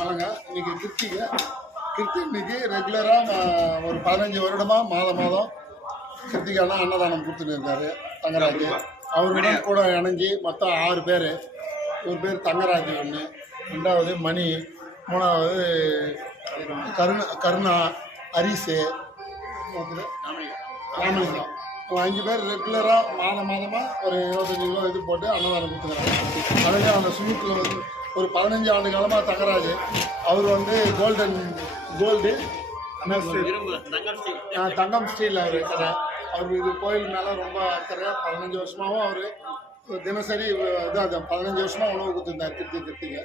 வணங்க. இன்னைக்கு கிருத்திகை இன்னைக்கு ரெகுலராக ஒரு 15 வருடமாக மாதம் கிருத்திகானா அன்னதானம் கொடுத்துட்டு இருக்காரு தங்கராஜ். அவருடன் கூட இணைஞ்சி மொத்தம் 6 பேர். ஒரு பேர் தங்கராஜ், ஒன்று, ரெண்டாவது மணி, மூணாவது கருணா, ஹரிசு, ராமலிங்கம். 5 பேர் ரெகுலராக மாதமாக ஒரு 25 கிலோ இது போட்டு அன்னதானம் கொடுத்துக்கிறாங்க. அதுவே அந்த சுமித்தில் வந்து ஒரு 15 ஆண்டு காலமாக தங்கராஜ் அவர் வந்து கோல்டு தங்கம் ஸ்டீல் அவர் கடை. அவர் இது கோயில் மேலே ரொம்ப அக்கறை. 15 வருஷமாகவும் அவர் தினசரி இதாக 15 வருஷமாக உணவு கொடுத்துருந்தார் கிருத்திகை.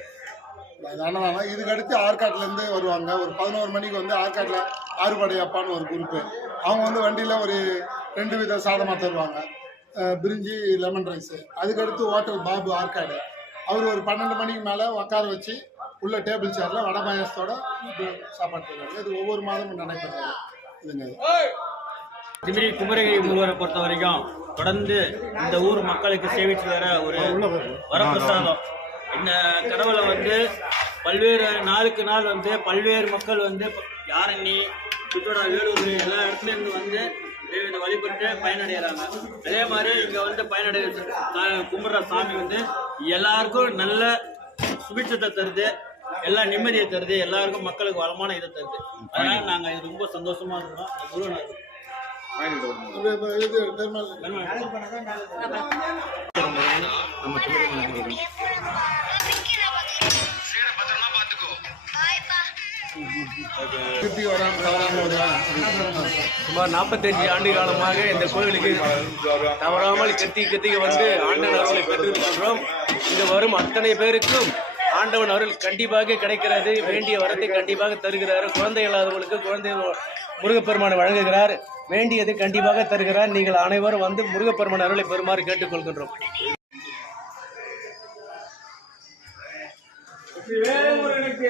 அதனால இதுக்கு அடுத்து ஆற்காட்டிலேருந்து வருவாங்க. ஒரு 11 மணிக்கு வந்து ஆற்காட்டில் ஆறுபடை அப்பான்னு ஒரு குரூப்பு. அவங்க வந்து வண்டியில் ஒரு 2 வித சாதமாக தருவாங்க, பிரிஞ்சி, லெமன் ரைஸு. அதுக்கடுத்து ஹோட்டல் பாபு ஆற்காடு, அவர் ஒரு 12 மணிக்கு மேலே உட்கார வச்சு உள்ள டேபிள் சேரில் வடை பாயசத்தோட சாப்பாடு தருவாங்க. இது ஒவ்வொரு மாதமும் நடைபெறாங்க. இதுங்க திமிரி குமரகிரி முருகரை பொறுத்த வரைக்கும் தொடர்ந்து இந்த ஊர் மக்களுக்கு சேவிச்சு வர ஒரு வரப்பிரசாதம். இந்த கடவுளை வந்து பல்வேறு நாளுக்கு நாள் வந்து பல்வேறு மக்கள் வந்து யாரணி, சுற்றோட, வேலூர் எல்லா இடத்துலேருந்து வந்து தெய்வத்தை வழிபட்டு பயனடைகிறாங்க. அதே மாதிரி இங்கே வந்து கும்பிட்ற சாமி வந்து எல்லாருக்கும் நல்ல சுபிட்சத்தை தருது, எல்லா நிம்மதியை தருது, எல்லாருக்கும் மக்களுக்கு வளமான இதை தருது. அதனால நாங்கள் இது ரொம்ப சந்தோஷமா இருக்கிறோம். குருநாதர் சுமார் 45 ஆண்டு காலமாக இந்த கோவிலுக்கு தவறாமல் கிருத்திகை வந்து ஆண்டவன் அருளை பெற்றிருக்கின்றோம். இங்கு வரும் அத்தனை பேருக்கும் ஆண்டவன் அருள் கண்டிப்பாக கிடைக்கிறது. வேண்டிய வரத்தை கண்டிப்பாக தருகிறார். குழந்தை இல்லாதவர்களுக்கு குழந்தை முருகப்பெருமான் வழங்குகிறார். வேண்டியதை கண்டிப்பாக தருகிறார். நீங்கள் அனைவரும் வந்து முருகப்பெருமான் அருளை பெறுமாறு கேட்டுக்கொள்கின்றோம். வேல்முருகனுக்கு